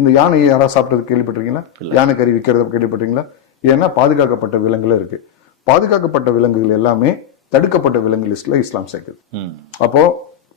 இந்த யானையை யாராவது சாப்பிட்டது கேள்விப்பட்டிருக்கீங்களா? யானை கறி விற்கிறத கேள்விப்பட்டிருக்கீங்களா? ஏன்னா பாதுகாக்கப்பட்ட விலங்குல இருக்கு. பாதுகாக்கப்பட்ட விலங்குகள் எல்லாமே தடுக்கப்பட்ட விலங்கு லிஸ்ட்ல இஸ்லாம் சேர்க்குது. அப்போ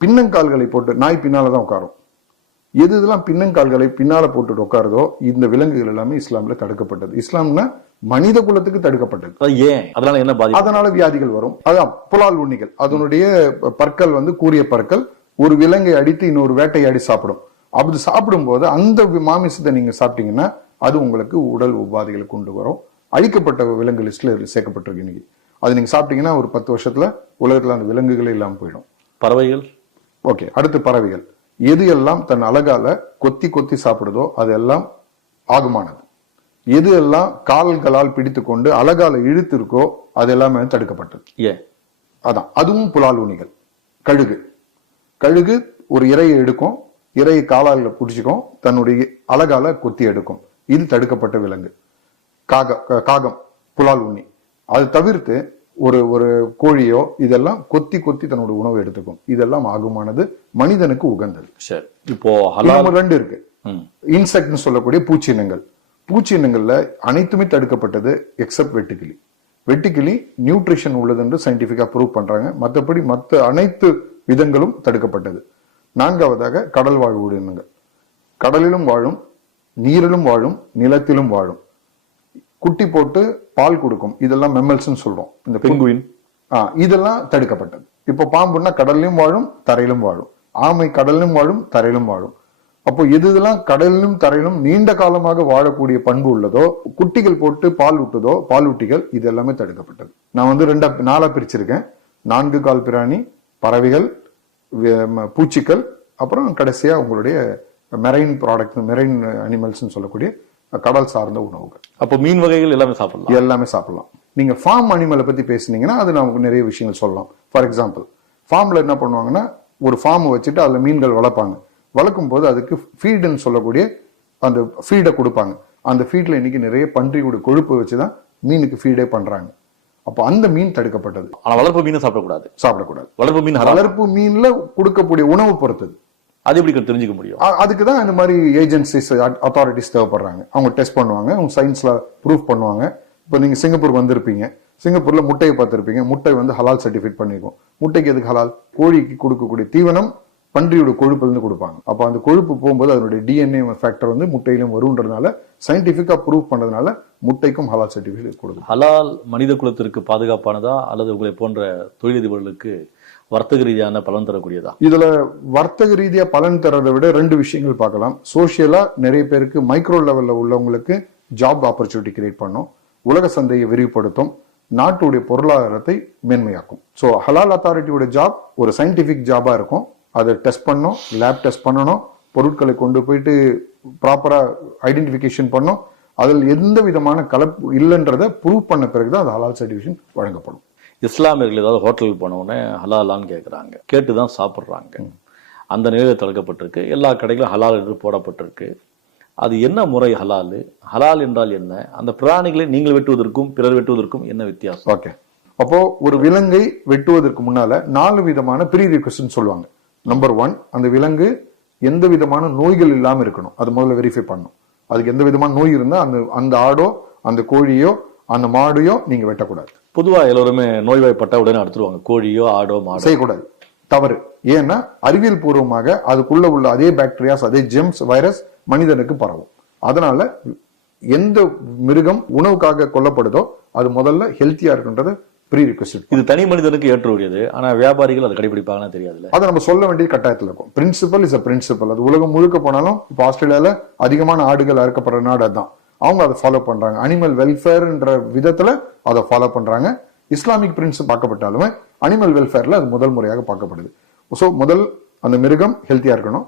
பின்னங்கால்களை போட்டு நாய் பின்னாலதான் உட்காரும். எது இதெல்லாம் பின்னங்கால்களை பின்னால போட்டு உட்காருதோ இந்த விலங்குகள் எல்லாமே இஸ்லாம்ல தடுக்கப்பட்டது. இஸ்லாம்னா மனித குலத்துக்கு தடுக்கப்பட்டது. ஏன்? அதனால என்ன பாதிப்பு? அதனால வியாதிகள் வரும். அதான் புலால் உண்ணிகள், அதனுடைய பற்கள் வந்து கூரிய பற்கள் ஒரு விலங்கை அடித்து இன்னொரு வேட்டையாடி சாப்பிடும். அப்படி சாப்பிடும் போது அந்த மாமிசத்தை நீங்க சாப்பிட்டீங்கன்னா அது உங்களுக்கு உடல் உபாதைகளை கொண்டு வரும். அழிக்கப்பட்ட விலங்கு லிஸ்ட்ல சேர்க்கப்பட்டிருக்கு இன்னைக்கு. அது நீங்க சாப்பிட்டீங்கன்னா ஒரு 10 வருஷத்துல உலகத்துல அந்த விலங்குகளே இல்லாம போயிடும். பறவைகள் ஓகே. அடுத்து பறவைகள் எது எல்லாம் தன் அலகால கொத்தி கொத்தி சாப்பிடுதோ அதெல்லாம் ஆகுமானது. எது எல்லாம் கால்களால் பிடித்து கொண்டு அலகால இழுத்து இருக்கோ அது எல்லாமே தடுக்கப்பட்டது. அதான் அதுவும் புலால் உண்ணிகள். கழுகு கழுகு ஒரு இரையை எடுக்கும், இரையை காலால பிடிச்சிக்கும், தன்னுடைய அலகால கொத்தி எடுக்கும். இது தடுக்கப்பட்ட விலங்கு. காகம் புலால் உண்ணி. அது தவிர்த்து ஒரு ஒரு கோழியோ இதெல்லாம் கொத்தி கொத்தி தன்னோட உணவு எடுத்துக்கும். இதெல்லாம் ஆகுமானது, மனிதனுக்கு உகந்தது. சரி, இப்போ 2 இருக்கு. இன்செக்ட்னு சொல்லக்கூடிய பூச்சினங்கள். பூச்சினங்கள்ல அனைத்துமே தடுக்கப்பட்டது எக்ஸப்ட் வெட்டுக்கிளி. வெட்டுக்கிளி நியூட்ரிஷன் உள்ளது என்று சயின்டிபிக்கா ப்ரூவ் பண்றாங்க. மற்றபடி மற்ற அனைத்து விதங்களும் தடுக்கப்பட்டது. 4வதாக கடல் வாழ் உயிரினங்கள். கடலிலும் வாழும், நீரிலும் வாழும், நிலத்திலும் வாழும். குட்டி போட்டு பால் கொடுக்கும். இதெல்லாம் மெம்மல்ஸ் சொல்றோம். இந்த பெங்குயின் இதெல்லாம் தடுக்கப்பட்டது. இப்போ பாம்புன்னா கடல்லையும் வாழும், தரையிலும் வாழும். ஆமை கடலிலும் வாழும், தரையிலும் வாழும். அப்போ எதுலாம் கடலிலும் தரையிலும் நீண்ட காலமாக வாழக்கூடிய பண்பு உள்ளதோ, குட்டிகள் போட்டு பால் ஊட்டுதோ, பாலூட்டிகள், இது எல்லாமே தடுக்கப்பட்டது. நான் வந்து 4 பிரிச்சிருக்கேன். 4 கால் பிராணி, பறவைகள், பூச்சிகள், அப்புறம் கடைசியா உங்களுடைய மெரைன் ப்ராடக்ட், மெரைன் அனிமல்ஸ் சொல்லக்கூடிய கடல் சார்ந்த உணவுகள். அப்போ மீன் வகைகள் எல்லாமே சாப்பிடலாம். எல்லாமே சாப்பிடலாம். நீங்க ஃபார்ம் அனிமலை பத்தி பேசுனீங்கன்னா அது நமக்கு நிறைய விஷயங்கள் சொல்லலாம். ஃபார் எக்ஸாம்பிள், ஃபார்ம்ல என்ன பண்ணுவாங்கன்னா ஒரு ஃபார்ம் வச்சுட்டு அதுல மீன்கள் வளர்ப்பாங்க. வளர்க்கும் போது அதுக்கு ஃபீடுன்னு சொல்லக்கூடிய அந்த ஃபீடை கொடுப்பாங்க. அந்த ஃபீட்ல இன்னைக்கு நிறைய பன்றியோட கொழுப்பு வச்சுதான் மீனுக்கு ஃபீடே பண்றாங்க. அப்போ அந்த மீன் தடுக்கப்பட்டது. ஆனா வளர்ப்பு மீன் சாப்பிடக்கூடாது. வளர்ப்பு மீன்ல கொடுக்கக்கூடிய உணவு பொறுத்தது. அது எப்படி தெரிஞ்சுக்க முடியும்? அதுக்குதான் இந்த மாதிரி ஏஜென்சிஸ், அத்தாரிட்டிஸ் தேவைப்படுறாங்க. அவங்க டெஸ்ட் பண்ணுவாங்க, அவங்க சயின்ஸ்ல ப்ரூஃப் பண்ணுவாங்க. இப்போ நீங்க சிங்கப்பூர் வந்திருப்பீங்க, சிங்கப்பூர்ல முட்டையை பார்த்திருப்பீங்க. முட்டை வந்து ஹலால் சர்டிஃபிகேட் பண்ணிருக்கும். முட்டைக்கு எதுக்கு ஹலால்? கோழிக்கு கொடுக்கக்கூடிய தீவனம் பன்றியோட கொழுப்புல இருந்து கொடுப்பாங்க. அப்ப அந்த கொழுப்பு போகும்போது அதனுடைய டிஎன்ஏ ஃபேக்டர் வந்து முட்டையிலும் வரும்ன்றதுனால சயின்டிபிக்கா ப்ரூவ் பண்ணதுனால முட்டைக்கும் ஹலால் சர்டிஃபிகேட் கொடுக்கும். ஹலால் மனித குலத்திற்கு பாதுகாப்பானதா அல்லது உங்களை போன்ற தொழிலதிபர்களுக்கு வர்த்தக ரீதியான பலன் தரக்கூடியதா? இதுல வர்த்தக ரீதியா பலன் தரதை விட 2 விஷயங்கள் பார்க்கலாம். சோசியலா நிறைய பேருக்கு மைக்ரோ லெவல்ல உள்ளவங்களுக்கு ஜாப் ஆப்பர்ச்சுனிட்டி கிரியேட் பண்ணும், உலக சந்தையை விரிவுபடுத்தும், நாட்டுடைய பொருளாதாரத்தை மேன்மையாக்கும். ஸோ ஹலால் அத்தாரிட்டியோட ஜாப் ஒரு சயின்டிபிக் ஜாபா இருக்கும். அதை டெஸ்ட் பண்ணணும், லேப் டெஸ்ட் பண்ணணும், பொருட்களை கொண்டு போயிட்டு ப்ராப்பரா ஐடென்டிபிகேஷன் பண்ணும். அதில் எந்த விதமான கலப்பு இல்லைன்றதை ப்ரூவ் பண்ண பிறகுதான் அது ஹலால் சர்டிஃபிகேஷன் வழங்கப்படும். இஸ்லாமியர்கள் ஏதாவது ஹோட்டலுக்கு போனவுடனே ஹலாலான்னு கேட்குறாங்க, கேட்டுதான் சாப்பிட்றாங்க. அந்த நிலையில் தடுக்கப்பட்டிருக்கு. எல்லா கடைகளும் ஹலால் என்று போடப்பட்டிருக்கு. அது என்ன முறை ஹலால்? ஹலால் என்றால் என்ன? அந்த பிராணிகளை நீங்கள் வெட்டுவதற்கும் பிறர் வெட்டுவதற்கும் என்ன வித்தியாசம்? ஓகே. அப்போ ஒரு விலங்கை வெட்டுவதற்கு முன்னால 4 விதமான ப்ரீ ரிக்வெஸ்ட்னு சொல்லுவாங்க. நம்பர் 1, அந்த விலங்கு எந்த விதமான நோய்கள் இல்லாம இருக்கணும். அது முதல்ல வெரிஃபை பண்ணணும். அதுக்கு எந்த விதமான நோய் இருந்தா அந்த ஆடோ, அந்த கோழியோ, அந்த மாடையோ நீங்க வெட்டக்கூடாது. பொதுவா எல்லோருமே நோய்வாய்ப்பட்ட உடனே அடுத்துருவாங்க. கோழியோ ஆடோ மாடோ செய்யக்கூடாது. தவறு. ஏன்னா அறிவியல் பூர்வமாக அதுக்குள்ள உள்ள அதே பாக்டீரியாஸ், அதே ஜெம்ஸ், வைரஸ் மனிதனுக்கு பரவும். அதனால எந்த மிருகம் உணவுக்காக கொல்லப்படுதோ அது முதல்ல ஹெல்த்தியா இருக்குன்றது ப்ரீ ரிக்வெஸ்ட். இது தனி மனிதனுக்கு ஏற்றக்கூடியது. ஆனா வியாபாரிகள் அதை கடைபிடிப்பாங்கன்னு தெரியாதுல்ல. அதை நம்ம சொல்ல வேண்டிய கட்டாயத்தில் இருக்கும். Principle is a principle. அது உலகம் முழுக்க போனாலும் இப்போ ஆஸ்திரேலியால அதிகமான ஆடுகள் அறுக்கப்படுற நாடு அதுதான். அவங்க அதை ஃபாலோ பண்றாங்க. அனிமல் வெல்ஃபேர்ன்ற விதத்துல அதை ஃபாலோ பண்றாங்க. இஸ்லாமிக் பிரின்சிபல் பார்க்கப்பட்டாலுமே அனிமல் வெல்ஃபேர்ல அது முதல் முறையாக பார்க்கப்படுது. ஸோ முதல் அந்த மிருகம் ஹெல்த்தியா இருக்கணும்.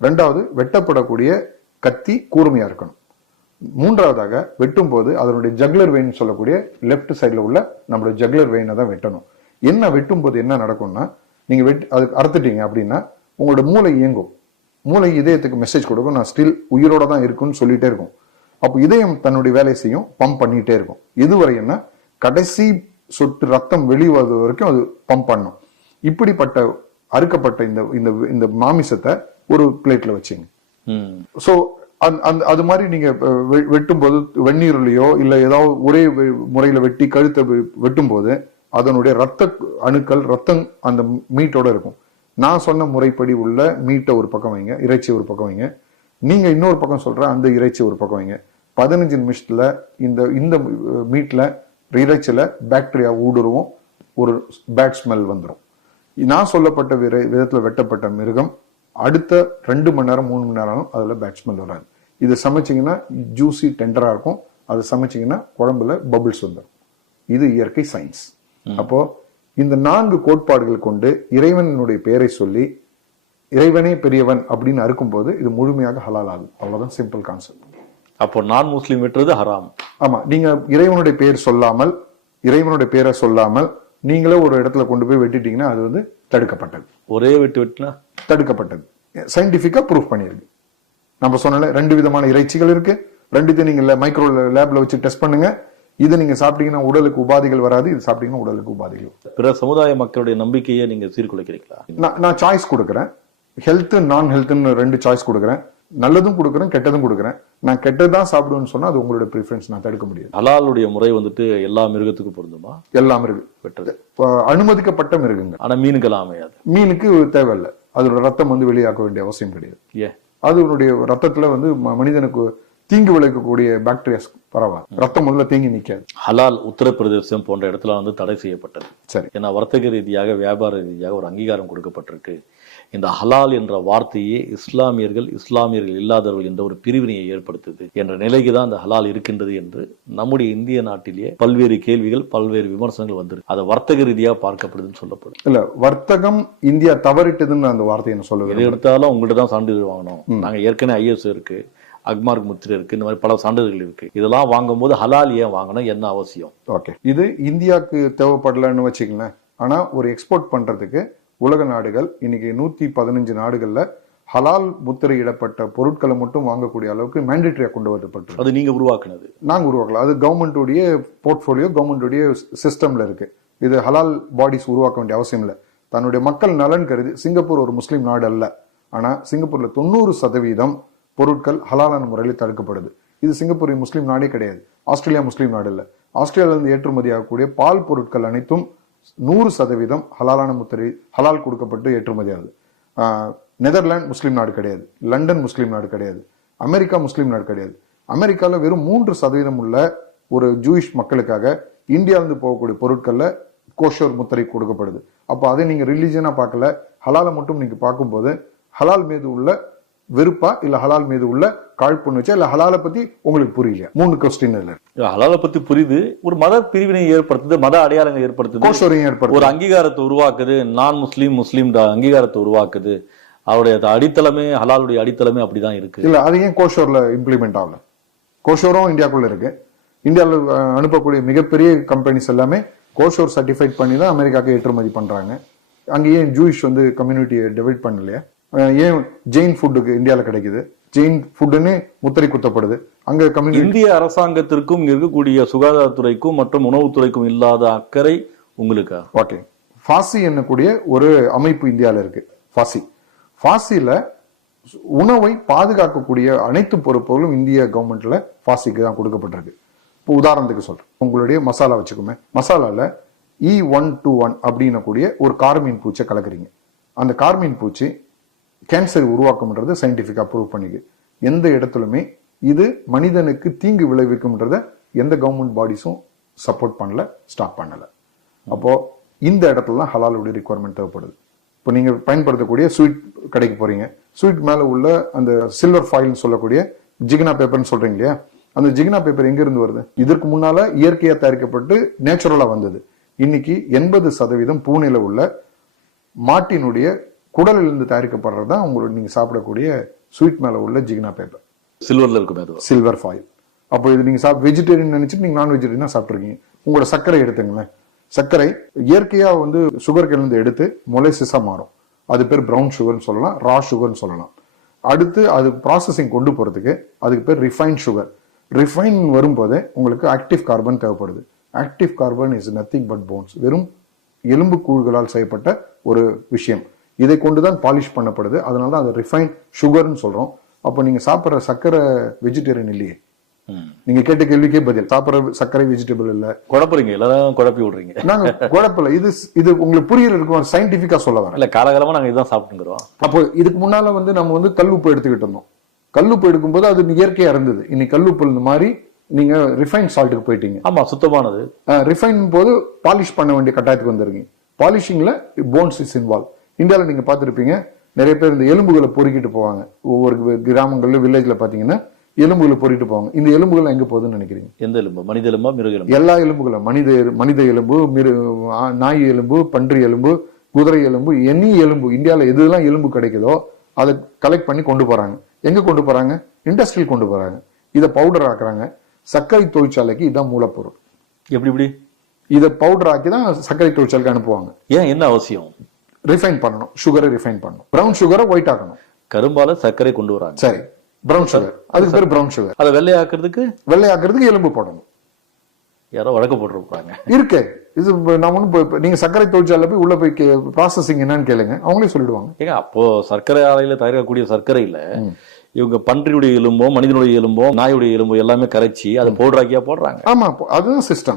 2வது வெட்டப்படக்கூடிய கத்தி கூர்மையா இருக்கணும். 3வதாக வெட்டும் போது அதனுடைய ஜக்லர் வெயின் சொல்லக்கூடிய லெப்ட் சைட்ல உள்ள நம்மளுடைய ஜக்லர் வெயினை தான் வெட்டணும். என்ன வெட்டும் போது என்ன நடக்கும்னா, நீங்க அதுக்கு அறுத்துட்டீங்க அப்படின்னா உங்களோட மூளை இயங்கும். மூளை இதயத்துக்கு மெசேஜ் கொடுக்கும், நான் ஸ்டில் உயிரோட தான் இருக்குன்னு சொல்லிட்டே இருக்கும். அப்போ இதயம் தன்னுடைய வேலையை செய்யும், பம்ப் பண்ணிட்டே இருக்கும். இதுவரைன்னா கடைசி சொட்டு ரத்தம் வெளிவருவது வரைக்கும் அது பம்ப் பண்ணும். இப்படிப்பட்ட அறுக்கப்பட்ட இந்த மாமிசத்தை ஒரு பிளேட்ல வச்சுங்க. ஸோ அது மாதிரி நீங்க வெட்டும் போது வெந்நீர்லயோ இல்ல ஏதாவது ஒரே முறையில வெட்டி கழுத்தை வெட்டும் போது அதனுடைய ரத்த அணுக்கள் ரத்தம் அந்த மீட்டோட இருக்கும். நான் சொன்ன முறைப்படி உள்ள மீட்டை ஒரு பக்கம் வைங்க, இறைச்சி ஒரு பக்கம் வைங்க. நீங்க இன்னொரு பக்கம் சொல்ற அந்த இறைச்சி ஒரு பக்கம் வைங்க. 15 நிமிஷத்துல இந்த மீட்ல இறைச்சியில பாக்டீரியா ஊடுருவும், ஒரு பேட் ஸ்மெல் வந்துடும். நான் சொல்லப்பட்ட விதத்துல வெட்டப்பட்ட மிருகம் அடுத்த 2 மணி நேரம் 3 மணி நேரம் அதுல பேட் ஸ்மெல் வராது. இது சமைச்சிங்கன்னா ஜூசி டெண்டரா இருக்கும். அது சமைச்சிங்கன்னா குழம்புல பபிள்ஸ் வந்துடும். இது இயற்கை சயின்ஸ். அப்போ இந்த 4 கோட்பாடுகள் கொண்டு இறைவனுடைய பெயரை சொல்லி இறைவனே பெரியவன் அப்படின்னு அறுக்கும்போது இது முழுமையாக ஹலால் ஆகும். அவ்வளவுதான் சிம்பிள் கான்செப்ட். அப்போ நான் முஸ்லீம் வெட்டுறது ஹராம். ஆமா, நீங்க இறைவனுடைய பெயர் சொல்லாமல் இறைவனுடைய பெயரை சொல்லாமல் நீங்களே ஒரு இடத்துல கொண்டு போய் வெட்டிட்டீங்கன்னா அது வந்து தடுக்கப்பட்டது. ஒரே வெட்டினா தடுக்கப்பட்டது. சயின்டிபிக்கா ப்ரூஃப் பண்ணிருக்கு. நம்ம சொன்ன 2 விதமான இறைச்சிகள் இருக்கு. 2 நீங்க மைக்ரோ லேப்ல வச்சு டெஸ்ட் பண்ணுங்க. இது நீங்க சாப்பிட்டீங்கன்னா உடலுக்கு உபாதைகள் வராது, இது சாப்பிட்டீங்கன்னா உடலுக்கு உபாதைகள். பிற சமுதாய மக்களுடைய நம்பிக்கையை நீங்க சீர்குலைக்கிறீங்களா? நான் சாய்ஸ் கொடுக்குறேன். ஹெல்த் நான் ஹெல்த்னு 2 சாய்ஸ் கொடுக்குறேன். நல்லதும் கொடுக்குறேன், கெட்டதும் கொடுக்குறேன். நான் கெட்டதான் சாப்பிடுவேன்னு சொன்னா அது உங்களோட ப்ரிஃபரன்ஸ், நான் தடுக்க முடியாது. ஹலாலுடைய முறை வந்துட்டு எல்லா மிருகத்துக்கும் பொருந்துமா? எல்லா மிருகம் வெட்டுறது அனுமதிக்கப்பட்ட மிருகங்கள். ஆனா மீனுக்கெல்லாம் அமையாது. மீனுக்கு தேவையில்லை, அதோட ரத்தம் வந்து வெளியாக்க வேண்டிய அவசியம் கிடையாது. அதனுடைய ரத்தத்துல வந்து மனிதனுக்கு தீங்கு விளைவிக்கக்கூடிய பாக்டீரியாஸ் பரவாயில்ல, ரத்தம் முதல்ல தேங்கி நிற்காது. ஹலால் உத்தரப்பிரதேசம் போன்ற இடத்துல வந்து தடை செய்யப்பட்டது. சரி, ஏன்னா வர்த்தக ரீதியாக வியாபார ரீதியாக ஒரு அங்கீகாரம் கொடுக்கப்பட்டிருக்கு. இந்த ஹலால் என்ற வார்த்தையே இஸ்லாமியர்கள் இல்லாதவர்கள் என்ற ஒரு பிரிவினையை ஏற்படுத்துது என்ற நிலைக்கு தான் அந்த ஹலால் இருக்கின்றது என்று நம்முடைய இந்திய நாட்டிலேயே பல்வேறு கேள்விகள் பல்வேறு விமர்சனங்கள் வந்திருக்கு. அது வர்த்தக ரீதியாக பார்க்கப்படுதுன்னு சொல்லப்படும். இல்ல, வர்த்தகம் இந்தியா தவறிட்டதுன்னு அந்த வார்த்தையை சொல்லுவேன். எது எடுத்தாலும் உங்கள்கிட்ட தான் சான்றிதழ் வாங்கணும். நாங்க ஏற்கனவே ஐஎஸ் இருக்கு, அக்மார்க் முத்திரை இருக்கு, இந்த மாதிரி பல சான்றிதழ்கள் இருக்கு. இதெல்லாம் வாங்கும் போது ஹலால் ஏன் வாங்கணும், என்ன அவசியம்? ஓகே, இது இந்தியாவுக்கு தேவைப்படலன்னு வச்சுக்கங்களேன். ஆனா ஒரு எக்ஸ்போர்ட் பண்றதுக்கு உலக நாடுகள் இன்னைக்கு 115 நாடுகள்ல ஹலால் முத்திரையிடப்பட்ட பொருட்களை மட்டும் வாங்கக்கூடிய அளவுக்கு மேண்டேட்டரியா கொண்டு வரப்பட்டு. அது நீங்க உருவாக்குனது? நாங்க உருவாக்கல, அது கவர்மெண்ட்டுடைய போர்ட்போலியோ கவர்மெண்ட்டுடைய சிஸ்டம்ல இருக்கு. இது ஹலால் பாடிஸ் உருவாக்க வேண்டிய அவசியம் இல்லை. தன்னுடைய மக்கள் நலன் கருதி. சிங்கப்பூர் ஒரு முஸ்லீம் நாடு அல்ல, ஆனா சிங்கப்பூர்ல 90% பொருட்கள் ஹலாலான முறையில் தடுக்கப்படுது. இது சிங்கப்பூர் முஸ்லீம் நாடே கிடையாது. ஆஸ்திரேலியா முஸ்லீம் நாடு இல்ல. ஆஸ்திரேலியால இருந்து ஏற்றுமதி ஆகக்கூடிய பால் பொருட்கள் அனைத்தும் 100% ஹலாலான முத்திரை ஹலால் கொடுக்கப்பட்டு ஏற்றுமதி ஆகுது. நெதர்லாந்து முஸ்லீம் நாடு கிடையாது, லண்டன் முஸ்லீம் நாடு கிடையாது, அமெரிக்கா முஸ்லீம் நாடு கிடையாது. அமெரிக்கால வெறும் 3% உள்ள ஒரு ஜூயிஷ் மக்களுக்காக இந்தியாவிலிருந்து போகக்கூடிய பொருட்கள்ல கோஷோர் முத்திரை கொடுக்கப்படுது. அப்போ அதை நீங்க ரிலீஜியனா பார்க்கல, ஹலாலை மட்டும் நீங்க பார்க்கும்போது ஹலால் மீது உள்ள வெறுப்பா இல்ல ஹலால் மீது உள்ள காழ்ப்புணர்ச்சியா இல்ல ஹலாலை பத்தி உங்களுக்கு புரியல? 3 கொஸ்டின் இல்ல. ஹலாலை பத்தி புரியுது, ஒரு மத பிரிவினை ஏற்படுத்துது, மத அடையாளங்கள் ஏற்படுத்துது, ஒரு அங்கீகாரத்தை உருவாக்குது, நான் முஸ்லீம் அங்கீகாரத்தை உருவாக்குது. அவருடைய அடித்தளமே ஹலாலுடைய அடித்தளமே அப்படிதான் இருக்கு. இல்ல, அது ஏன் கோஷோர்ல இம்ப்ளிமெண்ட் ஆகல? கோஷோரும் இந்தியாக்குள்ள இருக்கு. இந்தியாவில் அனுப்பக்கூடிய மிகப்பெரிய கம்பெனிஸ் எல்லாமே கோஷோர் சர்டிஃபைட் பண்ணி தான் அமெரிக்காவுக்கு ஏற்றுமதி பண்றாங்க. அங்க ஏன் ஜூயிஷ் வந்து கம்யூனிட்டியை டிவைட் பண்ணலையா? ஏன் ஜெயின் ஃபுட்டுக்கு இந்தியாவில் கிடைக்குது, ஜெயின் ஃபுட்டுன்னு முத்திரை குத்தப்படுது அங்க கம்யூனிட்டி? இந்திய அரசாங்கத்திற்கும் இருக்கக்கூடிய சுகாதாரத்துறைக்கும் மற்றும் உணவுத்துறைக்கும் இல்லாத அக்கறை உங்களுக்கு. ஓகே, ஃபாசி என்னக்கூடிய ஒரு அமைப்பு இந்தியாவில் இருக்கு. ஃபாசில உணவை பாதுகாக்கக்கூடிய அனைத்து பொறுப்புகளும் இந்திய கவர்மெண்ட்ல ஃபாசிக்கு தான் கொடுக்கப்பட்டிருக்கு. இப்போ உதாரணத்துக்கு சொல்றேன், உங்களுடைய மசாலா வச்சுக்கோமே, மசாலால E121 அப்படின்னக்கூடிய ஒரு கார்மீன் பூச்சை கலக்குறீங்க. அந்த கார்மீன் பூச்சி கேன்சர் உருவாக்கும்ன்றது சயின்டிபிக்கா ப்ரூவ் பண்ணிக்கு. எந்த இடத்துலயுமே இது மனிதனுக்கு தீங்கு விளைவிக்கும்ன்றத எந்த கவர்மெண்ட் பாடிஸும் சப்போர்ட் பண்ணல, ஸ்டாப் பண்ணல. அப்போ இந்த இடத்துல தான் ஹலாலுடைய ரிக்வயர்மெண்ட் தேவைப்படுது. இப்போ நீங்க பயன்படுத்தக்கூடிய ஸ்வீட் கடைக்கு போறீங்க, ஸ்வீட் மேல உள்ள அந்த சில்வர் ஃபாயில் சொல்லக்கூடிய ஜிகினா பேப்பர்னு சொல்றீங்க இல்லையா, அந்த ஜிகினா பேப்பர் எங்க இருந்து வருது? இதற்கு முன்னால இயற்கையா தயாரிக்கப்பட்டு நேச்சுரலா வந்தது. இன்னைக்கு 80% பூனேல உள்ள மாட்டினுடைய குடலிலிருந்து தயாரிக்கப்படுறது தான் உங்களோட நீங்க சாப்பிடக்கூடிய ஸ்வீட் மேல உள்ள ஜிகினா பேப்பர். சில்வர்ல இருக்கும், சில்வர் ஃபாயில். அப்போ இது நீங்க வெஜிடேரியன் நினைச்சிட்டு நீங்க நான் வெஜிடேரியனா சாப்பிட்டுருக்கீங்க. உங்களோட சர்க்கரை எடுத்துங்களேன், சர்க்கரை இயற்கையா வந்து சுகர் கிழந்து எடுத்து மொலைசிஸா மாறும். அது பேர் பிரவுன் சுகர்னு சொல்லலாம், ரா சுகர்னு சொல்லலாம். அடுத்து அது ப்ராசஸிங் கொண்டு போறதுக்கு அதுக்கு பேர் ரிஃபைன் சுகர். ரிஃபைன் வரும்போது உங்களுக்கு ஆக்டிவ் கார்பன் தேவைப்படுது. Active carbon is nothing but bones, வெறும் எலும்பு கூழ்களால் செய்யப்பட்ட ஒரு விஷயம். இதை கொண்டுதான் பாலிஷ் பண்ணப்படுது. அதனால தான் அது ரிஃபைன் சுகர்னு சொல்றோம். அப்போ நீங்க சாப்பிடுற சர்க்கரை வெஜிடேரியன் இல்லையே. ம். நீங்க கேட்ட கேள்விக்கே பதில். சாப்பிடுற சர்க்கரை வெஜிடபிள் இல்ல. குழப்புறீங்க, எல்லாரும் குழப்பி விடுறீங்க. நாங்க குழப்பல. இது உங்களுக்கு புரியல இருக்கும், சயின்டிபிக்கா சொல்ல வரேன். இல்ல காலகாலமா நாங்க இதுதான் சாப்பிட்டுங்கிறோம். அப்போ இதுக்கு முன்னால நம்ம கல்லுப்பு எடுத்துக்கிட்டு இருந்தோம். கல்லுப்பு எடுக்கும்போது அது இயற்கையா இருந்தது. இன்னைக்கு கல்லுப்பு இந்த மாதிரி நீங்க ரிஃபைன் சால்ட்டுக்கு போயிட்டீங்க. ஆமா, சுத்தமானது. ரிஃபைன் போது பாலிஷ் பண்ண வேண்டிய கட்டாயத்துக்கு வந்துருக்கீங்க. பாலிஷிங்ல போன்ஸ் இஸ் இன்வால்வ். இந்தியாவில் நீங்க பார்த்துருப்பீங்க, நிறைய பேர் இந்த எலும்புகளை பொறுக்கிட்டு போவாங்க. ஒவ்வொரு கிராமங்கள்ல வில்லேஜ்ல பாத்தீங்கன்னா எலும்புகளை பொறிட்டு போவாங்க. இந்த எலும்புகள் எங்க போகுதுன்னு நினைக்கிறீங்க? எந்த எலும்பு? மனித எலும்பா, மிருக எலும்பு? எல்லா எலும்புகளும், மனித எலும்பு, நாய் எலும்பு, பன்றி எலும்பு, குதிரை எலும்பு, எனி எலும்பு, இந்தியாவில் எதுலாம் எலும்பு கிடைக்குதோ அதை கலெக்ட் பண்ணி கொண்டு போறாங்க. எங்க கொண்டு போறாங்க? இண்டஸ்ட்ரியில் கொண்டு போறாங்க. இதை பவுடர் ஆக்குறாங்க. சர்க்கரை தொழிற்சாலைக்கு இதான் மூலப்பொருள். எப்படி இதை பவுடர் ஆக்கி தான் சர்க்கரை தொழிற்சாலைக்கு அனுப்புவாங்க. ஏன், என்ன அவசியம்? ரிஃபைன் பண்ணணும், சுகரை ரிஃபைன் பண்ணணும், பிரவுன் சுகரை ஒயிட் ஆக்கணும். கரும்பால சர்க்கரை கொண்டு வராங்க. சரி, பிரவுன் சுகர், அதுக்கு பேர் பிரவுன் சுகர். அதை வெள்ளையாக்குறதுக்கு வெள்ளையாக்குறதுக்கு எலும்பு போடணும். யாரோ வழக்கு போட்டுருப்பாங்க. இருக்கு. இது நான் ஒன்றும் நீங்க சர்க்கரை தொழிற்சாலை போய் உள்ள போய் ப்ராசஸிங் என்னன்னு கேளுங்க, அவங்களே சொல்லிடுவாங்க. ஏங்க, அப்போ சர்க்கரை ஆலையில தயாரிக்கக்கூடிய சர்க்கரையில இவங்க பன்றியுடைய எலும்போ, மனிதனுடைய எலும்போ, நாயுடைய எலும்போ எல்லாமே கரைச்சி அதை பவுடர் ஆக்கியா போடுறாங்க. ஆமா, அதுதான் சிஸ்டம்.